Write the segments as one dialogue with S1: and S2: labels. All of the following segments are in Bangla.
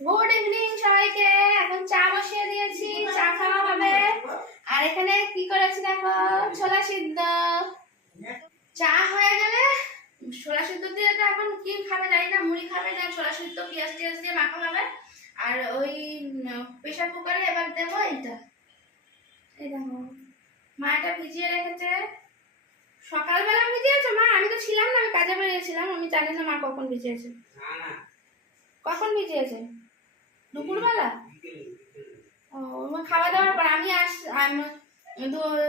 S1: গুড ইভিনিং সবাইকে। এখন চা বসিয়ে দিয়েছি চা খাওয়া হবে। আর এখানে কি করেছি দেখো? ছোলা সিদ্ধ। চা হয়ে গেলে ছোলা সিদ্ধ দিয়ে তো এখন কি খাবে জানি না মুড়ি খাবে না ছোলা সিদ্ধ পেঁয়াজ টিয়াজ দিয়ে মাখা খাবে আর ওই প্রেশার কুকারে এবার দেবো এইটা। এই দেখো মা এটা ভিজিয়ে রেখেছে। সকালবেলা ভিজিয়েছো মা? আমি তো ছিলাম না আমি কাজে বেরিয়েছিলাম। আমি জানি না মা কখন ভিজিয়েছে। কখন ভিজিয়েছে? দুপুরবেলা? ও খাওয়া দাওয়ার পর আমি আস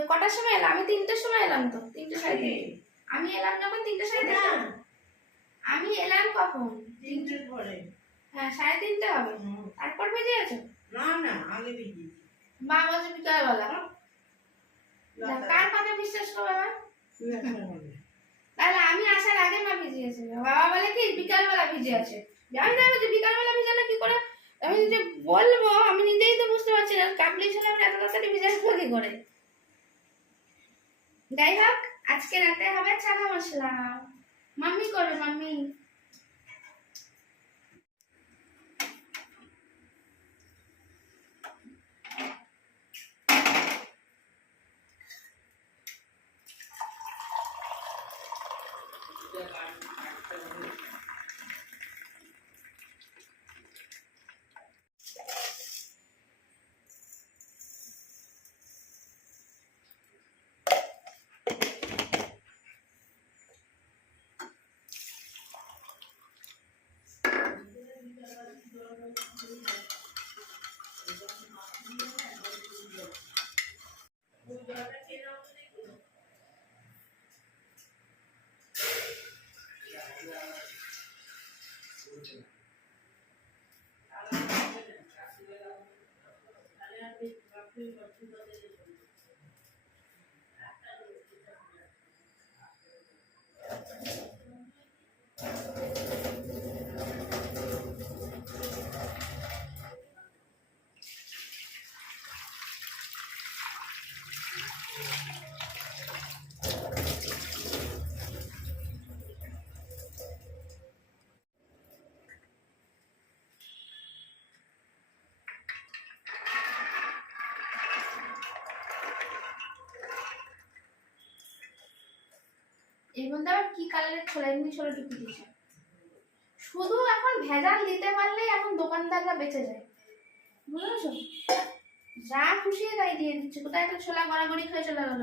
S1: কটার সময় এলাম? আমি তিনটের সময় এলাম তো তিনটে সাড়ে তিনটে। আমি এলাম যখন তিনটে সাড়ে তিনটে। আমি এলাম কখন?
S2: তিনটের পরে।
S1: হ্যাঁ সাড়ে তিনটে হবে। তারপর ভিজিয়েছো
S2: না না আগে বিজি
S1: মা বলছে বিকালবেলা। দেখ, কার কথা বিশ্বাস করবে মা? তাহলে আমি আসার আগে মা ভিজিয়েছে। বাবা বলে কি বিকালবেলা ভিজিয়েছে আমি দেখো যে বিকালবেলা ভিজালে কি করে আমি যে বলব, আমি নিজেই তো বুঝতে পারছি না কাবলি ছেলে এত তাড়াতাড়ি ভিজাবো কি করে? যাই হোক, আজকে রাতে হবে চানা মশলা। মাম্মি করবে মাম্মি। আবার কি কালারের ছোলা শুধু এখন ভেজাল দিতে পারলেই এখন দোকানদাররা বেঁচে যায়। বুঝেছ? যা খুশি তাই দিয়ে দিচ্ছে। কোথায় একটা ছোলা গড়াগড়ি খেয়ে চলে গেল?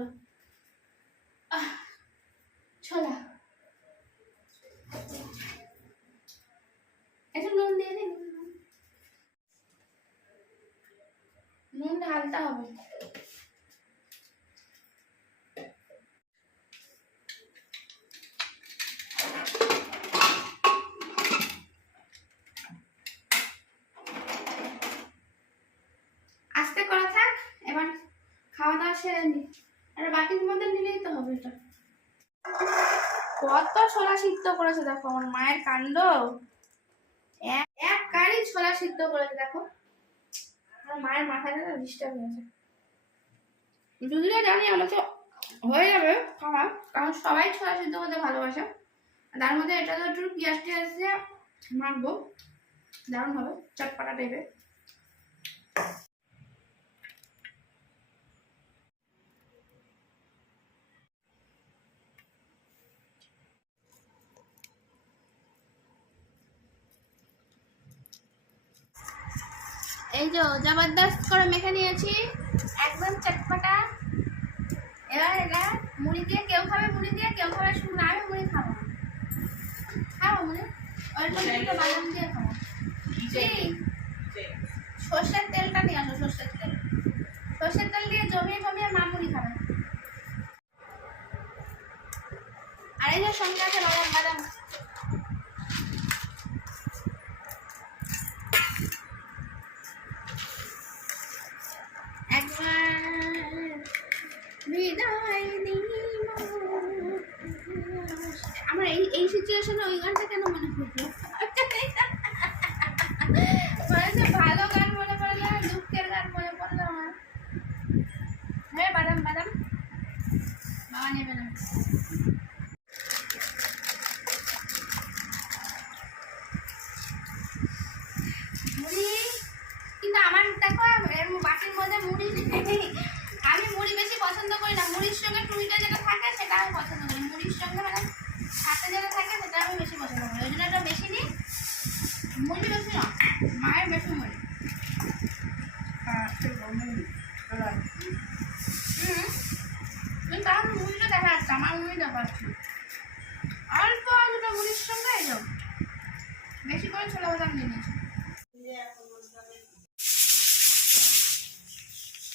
S1: ছোলা। নুন দিয়ে হবে আস্তে করা থাক এবার খাওয়া দাওয়া সেরে নি আর বাটির মধ্যে নিলেই তো হবে এটা কত ছোলা সিদ্ধ করেছে দেখো, আমার মায়ের কাণ্ড। এক কারি ছোলা সিদ্ধ করেছে, দেখো। আমার মায়ের মাথাটা ডিস্টার্ব হয়েছে। যদিও জানি আমার তো হয়ে যাবে খাওয়া, কারণ সবাই ছোলা সিদ্ধ করতে ভালোবাসে। তার মধ্যে এটা তো একটু পেঁয়াজ টিয়াজ দিয়ে মাখবো। দারুণ হবে, চটপাটা টাইপের এই যে জবরদস্ত করে মেখে নিয়েছি। একদম চটপটা। এবার এটা মুড়ি দিয়ে কেউ খাবে মুড়ি দিয়ে কেউ খাবে শুকনো আমি মুড়ি খাব খাব মুড়ি? অল্প একটু বাদাম দিয়ে খাব? সর্ষের তেলটা নিয়ে আসো সর্ষের তেল। সর্ষের তেল দিয়ে জমিয়ে জমিয়ে মা মুড়ি খাবে। আর এই যে সঙ্গে আছে বাদাম বাদাম। আমার এই এই সিচুয়েশনে ওই গানটা কেন মনে পড়ল মানে যে ভালো গান মনে পড়ল না দুঃখের গান মনে পড়ল আমার হ্যাঁ বাদাম বাদাম বাবা নেবে না চাটনির মধ্যে মুড়ি নেই। আমি মুড়ি বেশি পছন্দ করি না মুড়ির সঙ্গে টুইটা যেটা থাকে সেটা আমি পছন্দ করি মুড়ির সঙ্গে মানে সাথে যেটা থাকে সেটা আমি বেশি পছন্দ করি ওই জন্য এটা বেশি নিই মুড়ি বেশি না মায়ের বেশি মুড়ি হুম কিন্তু আমার মুড়িটা দেখা যাচ্ছে আমার মুড়ি দেখা যাচ্ছে অল্প দুটো মুড়ির সঙ্গে এলো বেশি করে ছোলা বাদাম নিয়ে নিয়েছি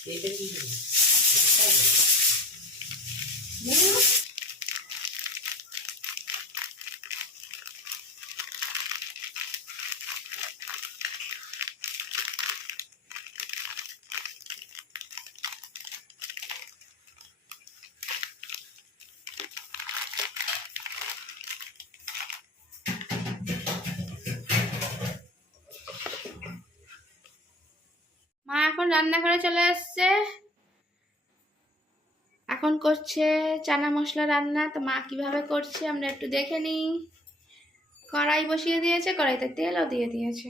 S2: এটা কি
S1: মা এখন রান্নাঘরে চলে আসছে। এখন করছে চানা মশলা রান্না, তো মা কীভাবে করছে আমরা একটু দেখে নিই। কড়াই বসিয়ে দিয়েছে, কড়াইতে তেলও দিয়ে দিয়েছে।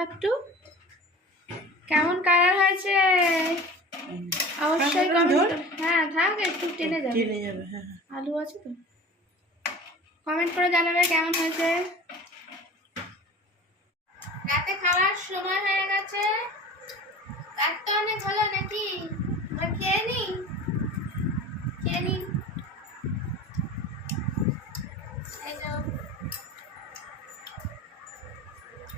S1: একটু। কেমন কালার হয়েছে? অবশ্যই হ্যাঁ থাক একটু টেনে যাবে।
S2: টেনে যাবে হ্যাঁ হ্যাঁ।
S1: আলু আছে তো। কমেন্ট করে জানাবে কেমন হয়েছে। রাতে খাওয়ার সময় হয়ে গেছে। রাত তো অনেক হলো নাকি? খেয়ে নি খেয়ে নি এই তো।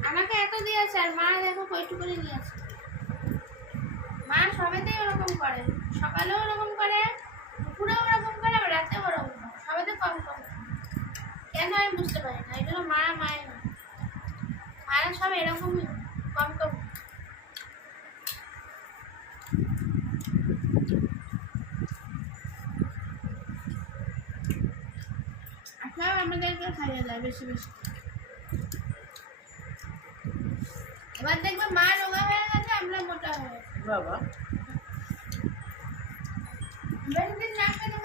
S1: আমাকে এত দিয়েছে আর মা দেখো কইটুকুনি নিয়েছে। মা সবেতেই ওরকম করে। সকালেও ওরকম করে, দুপুরেও ওরকম করে, আবার রাতেও ওরকম করে। সবেতে কম কম। কেন আমি বুঝতে পারি না? এই জন্য মারা মায়ের না মারা সব এরকমই, কম কম। আপনারা আমাদেরকে খাইয়ে দেয় বেশি বেশি। এবার দেখবে মা রোগা হয়ে গেছে আমরা মোটা হয়ে
S2: বাবা।
S1: বেশি দিন না খেতে